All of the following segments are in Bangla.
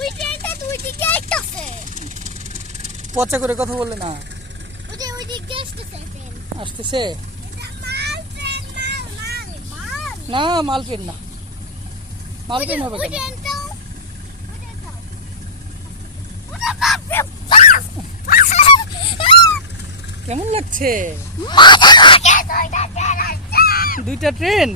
ওই ট্রেনটা দুই দিকে আসছে। পচা করে কথা বললে না। ওই দিকে আসছে ট্রেন। আসতেছে? এটা মাল ট্রেন, মাল। না, মাল ট্রেন না। মাল ট্রেন হবে ওই কেন? ট্রেনটাও ওটা বাপ রে বাপ। কেমন লাগছে? মজা লাগে দুইটা ট্রেন আসছে। দুইটা ট্রেন?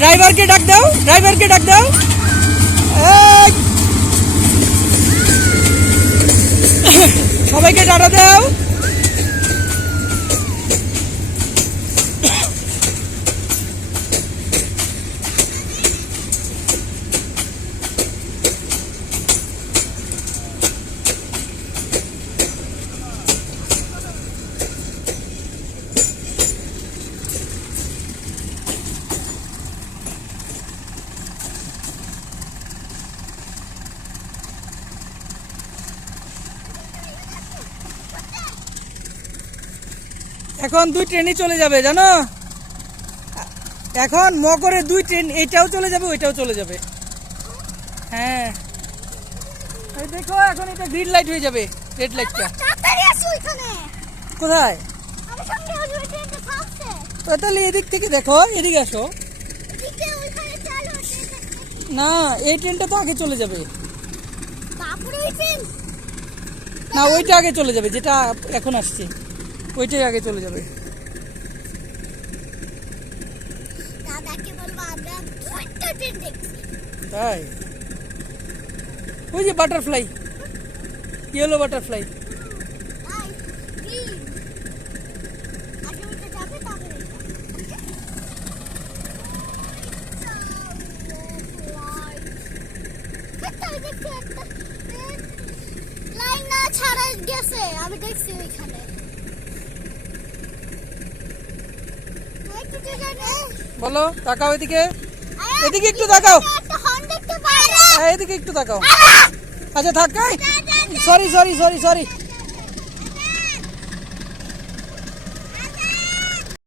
ড্রাইভারকে ডাক দাও, ড্রাইভারকে ডাক দাও। সবাইকে টাটা দাও। এখন দুই ট্রেনই চলে যাবে জানো, এখন মকরে দুই ট্রেন, এটাও চলে যাবে ওইটাও চলে যাবে। হ্যাঁ এই দেখো এখন এটা গ্রিন লাইট হয়ে যাবে, রেড লাইটটা। তাড়াতাড়ি আসো ওখানে। কোথায়? আমার সামনে ওই ট্রেনটা থামছে। তো তাহলে এদিক থেকে দেখো, এদিকে আসো। এদিকে ওইখানে চালু ট্রেনটা। না এই ট্রেনটা তো আগে চলে যাবে। বাপুরে ওই ট্রেন। না ওইটা আগে চলে যাবে, যেটা এখন আসছে ওইটাই আগে চলে যাবে। দাদাকে বলবো আমরা দুইটা ট্রেন দেখছি। তাই? ওই যে butterfly, yellow butterfly. I green. আগে ওইটা যাবে তারপরে এটা। লাইন না ছাড়া গেছে, আমি দেখছি ওইখানে। বলো তাকাও এদিকে, এদিকে একটু তাকাও। একটা হর্ন দেখতে পাই। এদিকে একটু তাকাও। আচ্ছা থাক, সরি সরি সরি সরি।